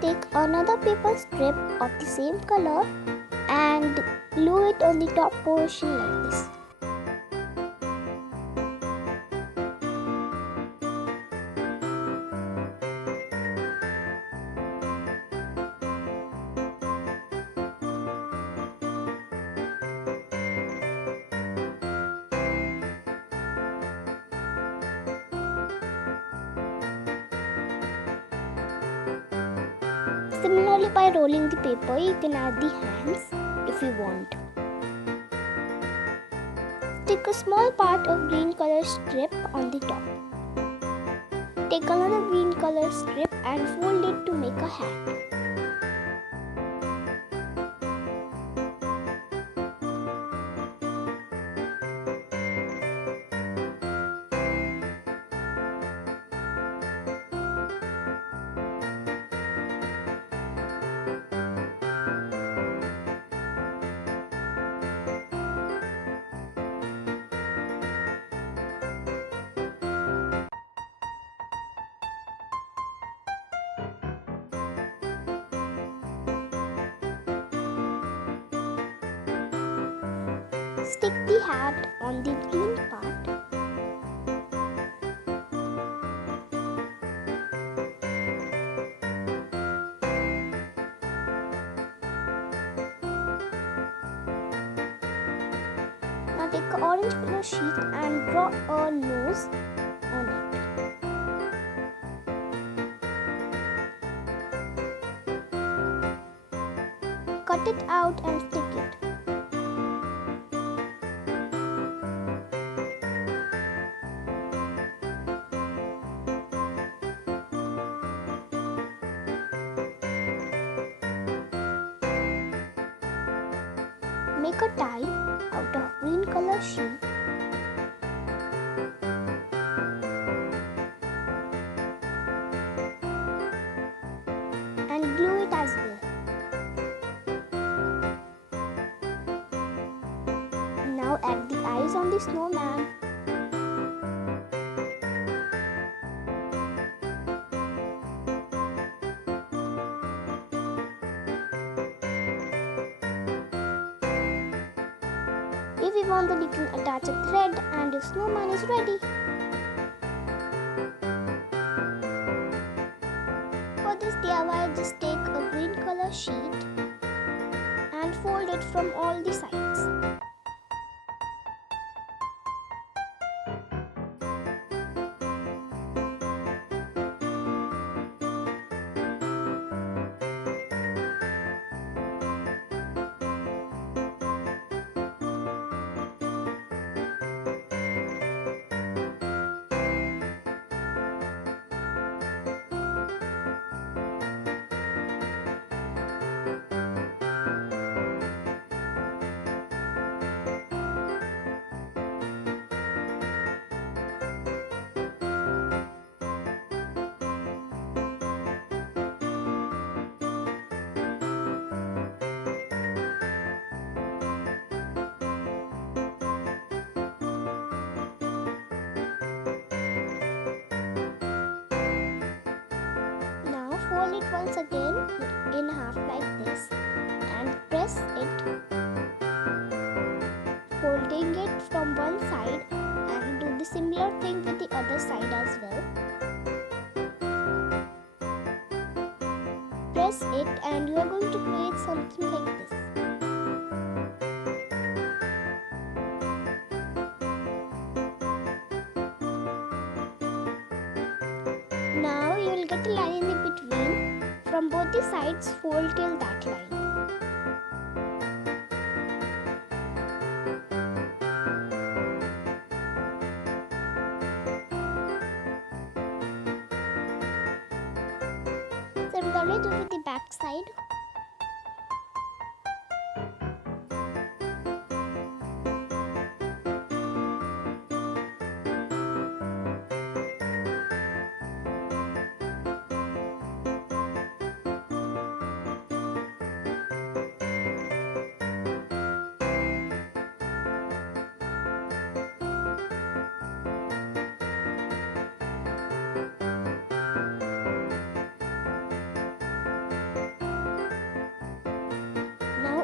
Take another paper strip of the same color and glue it on the top portion like this. Similarly, by rolling the paper, you can add the hands if you want. Take a small part of green color strip on the top. Take another green color strip and fold it to make a hat. Stick the hat on the green part. Now take an orange color sheet and draw a nose on it. Cut it out and stick it. Make a tie out of green color sheet. And glue it as well. Now add the eyes on the snowman. If you want, then you can attach a thread and your snowman is ready. For this DIY, just take a green color sheet and fold it from all the sides. Fold it once again in half like this and press it, folding it from one side, and do the similar thing with the other side as well. Press it and you are going to create something like this. Now you will get a line in the between. From both the sides, fold till that line. Similarly, do with the back side.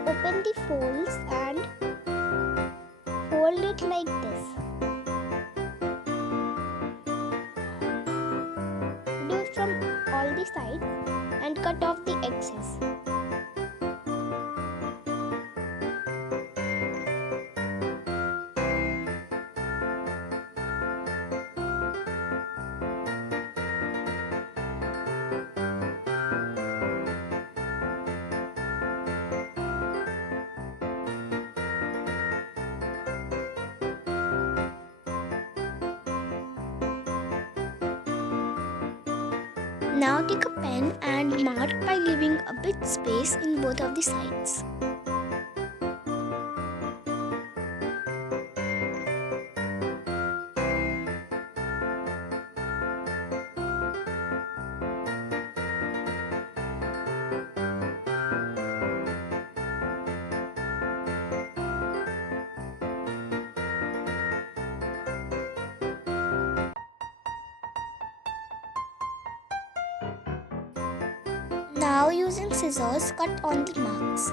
Open the folds and fold it like this. Do it from all the sides and cut off the excess. Now take a pen and mark by leaving a bit space in both of the sides. Now using scissors, cut on the marks.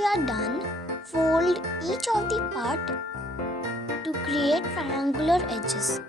you are done, fold each of the part to create triangular edges.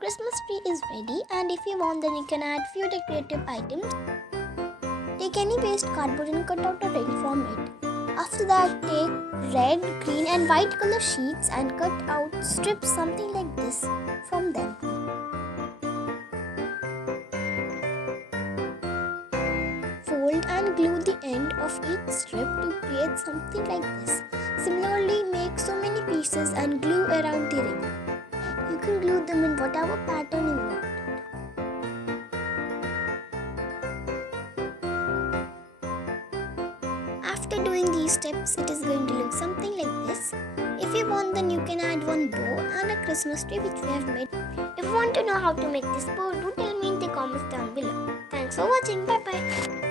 Christmas tree is ready, and if you want, then you can add few decorative items. Take any waste cardboard and cut out a ring from it. After that, take red, green and white color sheets and cut out strips something like this from them. Fold and glue the end of each strip to create something like this. Similarly, make so many pieces and glue around the ring. You can glue them in whatever pattern you want. After doing these steps, it is going to look something like this. If you want, then you can add one bow and a Christmas tree which we have made. If you want to know how to make this bow, do tell me in the comments down below. Thanks for watching. Bye bye.